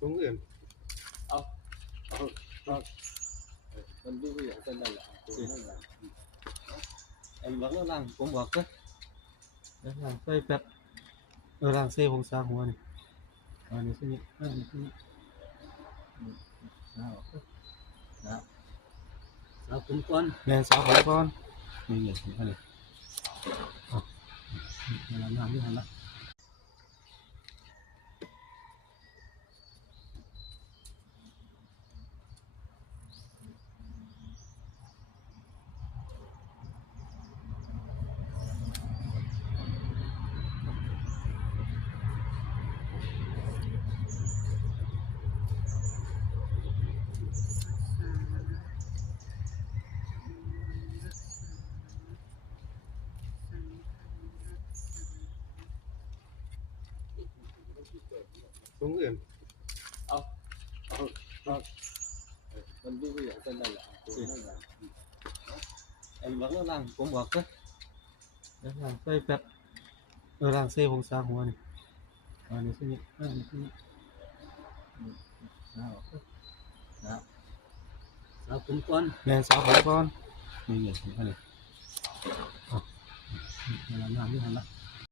ตรงอื่นเอาเอามันดูอย่างนั้นแหละนั่นแหละอันบางล่างผมบอกก็ล่างใส่แป๊บล่างเซ่ผงซาหัวนี่อันนี้สิอันนี้สิสาวผมก่อนแม่สาวผมก่อนนี่อันนี้น้ำนี่หันละตรงอื่นเอามันดูอย่างนั้นแหละนั่นแหละอันบางล่างผมบอกก็ล่างใส่แป๊บล่างเซ่ผงซาหัวนี่อันนี้สิอันนี้สิสาวผมก่อนแม่สาวผมก่อนนี่อันนี้น้ำนี่หันละ